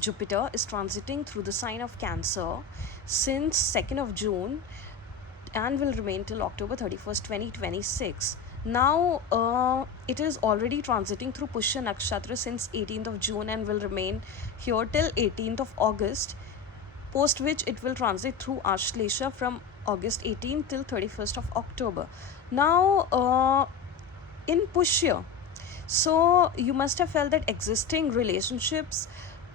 Jupiter is transiting through the sign of Cancer since 2nd of June and will remain till October 31st, 2026. Now, it is already transiting through Pushya Nakshatra since 18th of June and will remain here till 18th of August, post which it will transit through Ashlesha from August 18th till 31st of October. Now, in Pushya, so you must have felt that existing relationships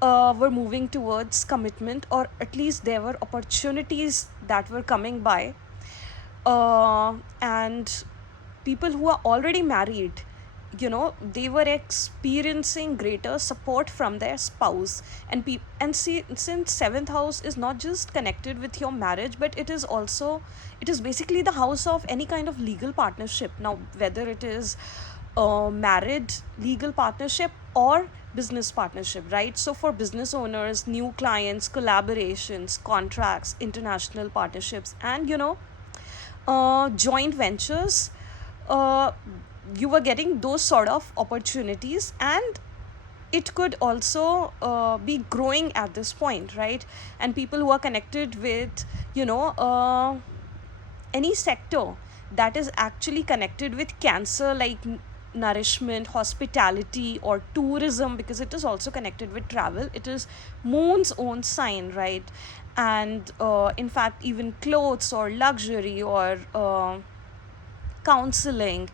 were moving towards commitment, or at least there were opportunities that were coming by. And people who are already married, they were experiencing greater support from their spouse. And see, since seventh house is not just connected with your marriage, but it is basically the house of any kind of legal partnership. Now, whether it is a married legal partnership or business partnership, right? So for business owners, new clients, collaborations, contracts, international partnerships, and joint ventures, uh, you were getting those sort of opportunities, and it could also be growing at this point, right? And people who are connected with any sector that is actually connected with Cancer, like nourishment, hospitality, or tourism, because it is also connected with travel. It is moon's own sign, right? And in fact, even clothes or luxury or counseling,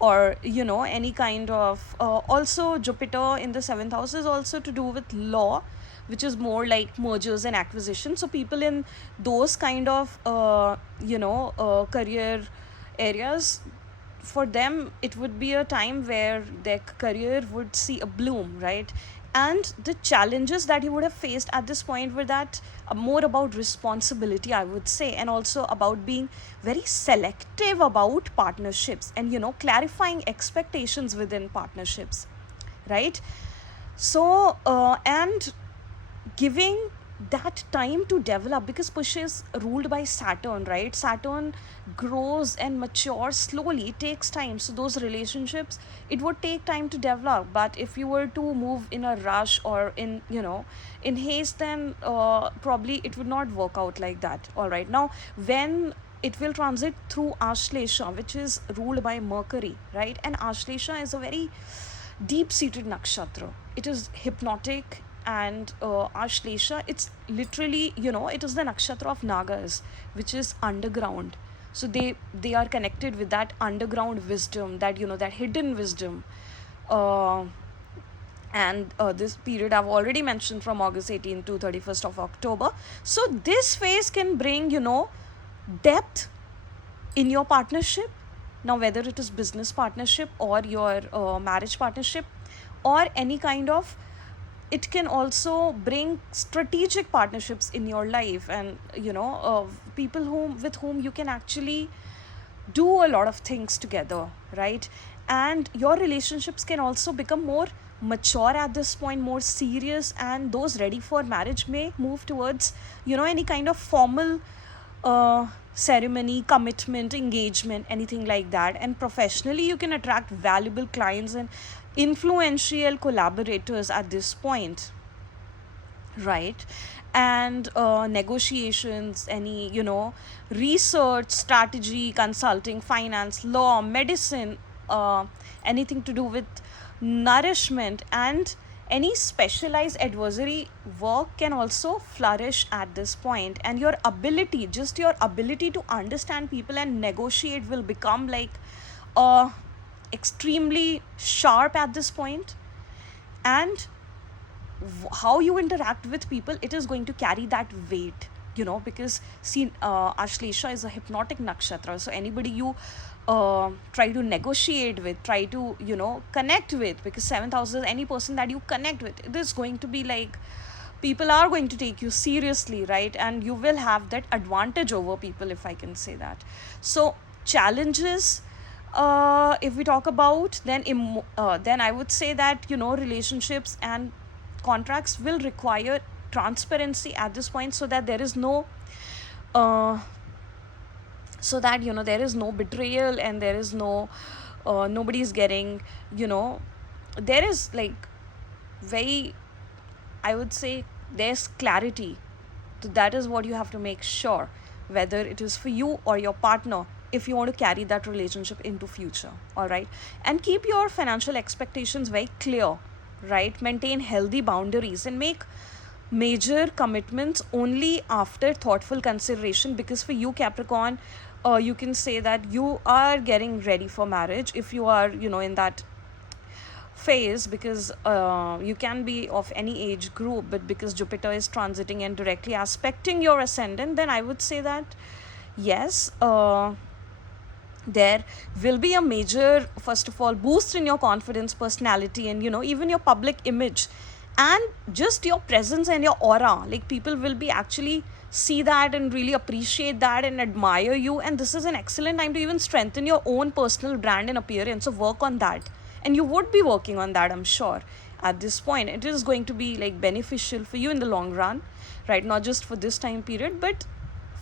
or any kind of also Jupiter in the seventh house is also to do with law, which is more like mergers and acquisitions. So people in those kind of career areas, for them it would be a time where their career would see a bloom, right? And the challenges that he would have faced at this point were that more about responsibility, I would say, and also about being very selective about partnerships, and clarifying expectations within partnerships, right? So and giving that time to develop, because Push is ruled by Saturn, right? Saturn grows and matures slowly. It takes time. So those relationships, it would take time to develop. But if you were to move in a rush or in haste, then probably it would not work out like that. All right. Now, when it will transit through Ashlesha, which is ruled by Mercury, right? And Ashlesha is a very deep seated nakshatra. It is hypnotic, and Ashlesha, it's literally, it is the nakshatra of Nagas, which is underground. So they are connected with that underground wisdom, that that hidden wisdom. Uh, and this period I've already mentioned, from August 18th to 31st of October. So this phase can bring, depth in your partnership. Now, whether it is business partnership or your marriage partnership, or any kind of, it can also bring strategic partnerships in your life, and people with whom you can actually do a lot of things together, right? And your relationships can also become more mature at this point, more serious, and those ready for marriage may move towards any kind of formal ceremony, commitment, engagement, anything like that. And professionally, you can attract valuable clients and influential collaborators at this point, right? And negotiations, any research, strategy, consulting, finance, law, medicine, anything to do with nourishment, and any specialized advisory work can also flourish at this point. And your ability to understand people and negotiate will become like uh, extremely sharp at this point. And how you interact with people, it is going to carry that weight, because see, Ashlesha is a hypnotic nakshatra. So anybody you try to negotiate with, try to connect with, because seventh house is any person that you connect with, it is going to be like people are going to take you seriously, right? And you will have that advantage over people, if I can say that. So challenges, if we talk about, then I would say that relationships and contracts will require transparency at this point, so that there is no uh, so that there is no betrayal, and there is no nobody is getting, there is like very, I would say there's clarity. So that is what you have to make sure, whether it is for you or your partner, if you want to carry that relationship into future. All right. And keep your financial expectations very clear, right? Maintain healthy boundaries and make major commitments only after thoughtful consideration, because for you, Capricorn, you can say that you are getting ready for marriage if you are, in that phase, because you can be of any age group, but because Jupiter is transiting and directly aspecting your ascendant, then I would say that yes, there will be a major, first of all, boost in your confidence, personality, and even your public image, and just your presence and your aura. Like, people will be actually see that and really appreciate that and admire you, and this is an excellent time to even strengthen your own personal brand and appearance. So work on that, and you would be working on that, I'm sure. At this point, it is going to be like beneficial for you in the long run, right? Not just for this time period, but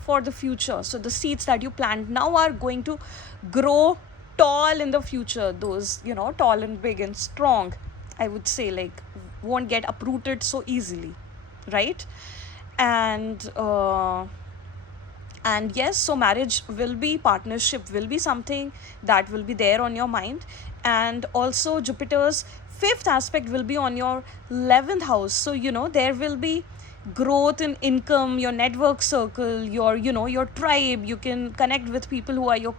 for the future. So the seeds that you plant now are going to grow tall in the future. Those, tall and big and strong, I would say, like, won't get uprooted so easily, right? And yes, so marriage will be, partnership will be something that will be there on your mind. And also Jupiter's fifth aspect will be on your 11th house. So there will be growth in income, your network circle, your tribe. You can connect with people who are your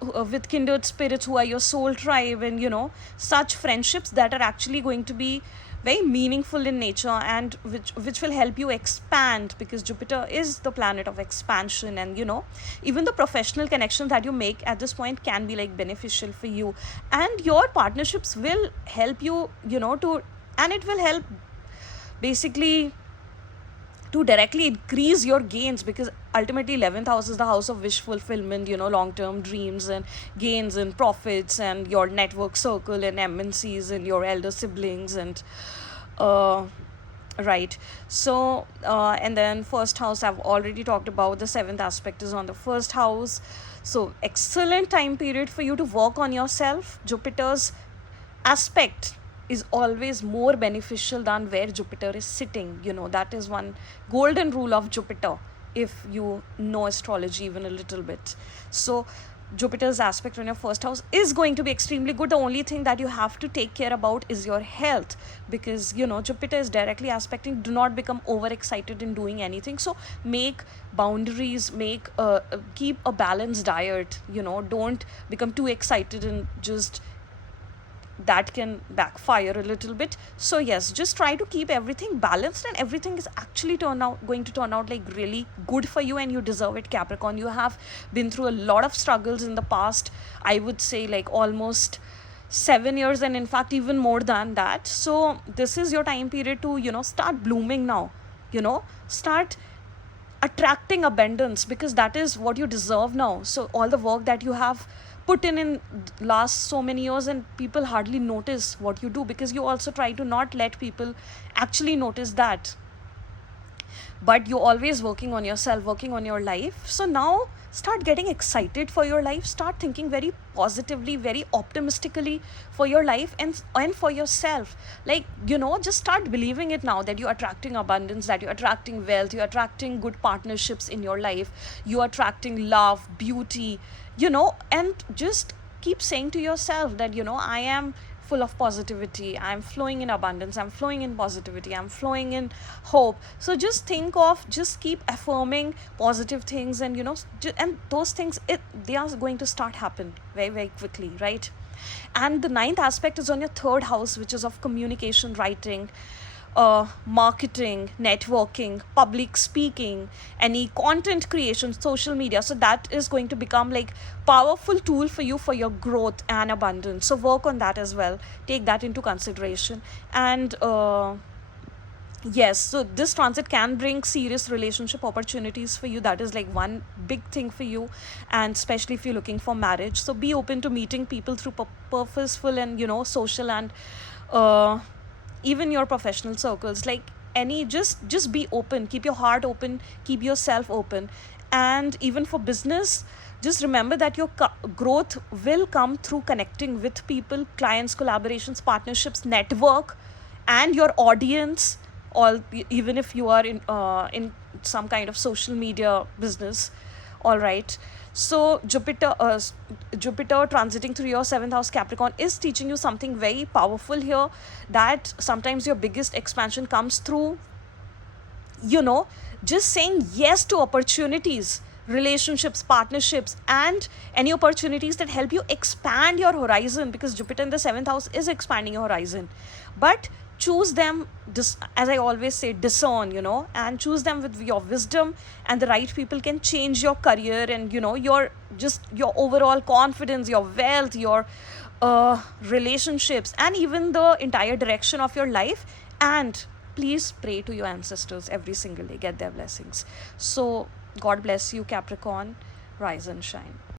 with kindred spirits, who are your soul tribe, and such friendships that are actually going to be very meaningful in nature, and which will help you expand, because Jupiter is the planet of expansion. And even the professional connections that you make at this point can be like beneficial for you, and your partnerships will help you, to, and it will help basically to directly increase your gains, because ultimately 11th house is the house of wish fulfillment, long-term dreams and gains and profits, and your network circle and MNCs and your elder siblings, and right. So and then first house, I've already talked about. The seventh aspect is on the first house. So excellent time period for you to work on yourself. Jupiter's aspect is always more beneficial than where Jupiter is sitting. That is one golden rule of Jupiter, if you know astrology even a little bit. So Jupiter's aspect on your first house is going to be extremely good. The only thing that you have to take care about is your health, because Jupiter is directly aspecting. Do not become overexcited in doing anything. So make boundaries, keep a balanced diet. Don't become too excited and just that can backfire a little bit. So yes, just try to keep everything balanced, and everything is actually going to turn out like really good for you, and you deserve it, Capricorn. You have been through a lot of struggles in the past, I would say like almost 7 years, and in fact even more than that. So this is your time period to start blooming now, start attracting abundance, because that is what you deserve now. So all the work that you have put in last so many years, and people hardly notice what you do, because you also try to not let people actually notice that, but you're always working on yourself, working on your life. So now start getting excited for your life, start thinking very positively, very optimistically for your life, and for yourself. Like, just start believing it now, that you're attracting abundance, that you're attracting wealth, you're attracting good partnerships in your life, you're attracting love, beauty, and just keep saying to yourself that I am full of positivity, I'm flowing in abundance, I'm flowing in positivity, I'm flowing in hope. So just keep affirming positive things, and and those things, they are going to start happen very, very quickly, right? And the ninth aspect is on your third house, which is of communication, writing, marketing, networking, public speaking, any content creation, social media. So that is going to become like powerful tool for you for your growth and abundance. So work on that as well. Take that into consideration. And yes, so this transit can bring serious relationship opportunities for you. That is like one big thing for you, and especially if you're looking for marriage. So be open to meeting people through purposeful and social and even your professional circles. Like any, just be open, keep your heart open, keep yourself open. And even for business, just remember that your growth will come through connecting with people, clients, collaborations, partnerships, network, and your audience, all even if you are in some kind of social media business. All right. So Jupiter transiting through your seventh house Capricorn is teaching you something very powerful here, that sometimes your biggest expansion comes through, you know, just saying yes to opportunities, relationships, partnerships, and any opportunities that help you expand your horizon, because Jupiter in the seventh house is expanding your horizon. But choose them, as I always say, discern, and choose them with your wisdom, and the right people can change your career and, your overall confidence, your wealth, your relationships, and even the entire direction of your life. And please pray to your ancestors every single day, get their blessings. So, God bless you, Capricorn. Rise and shine.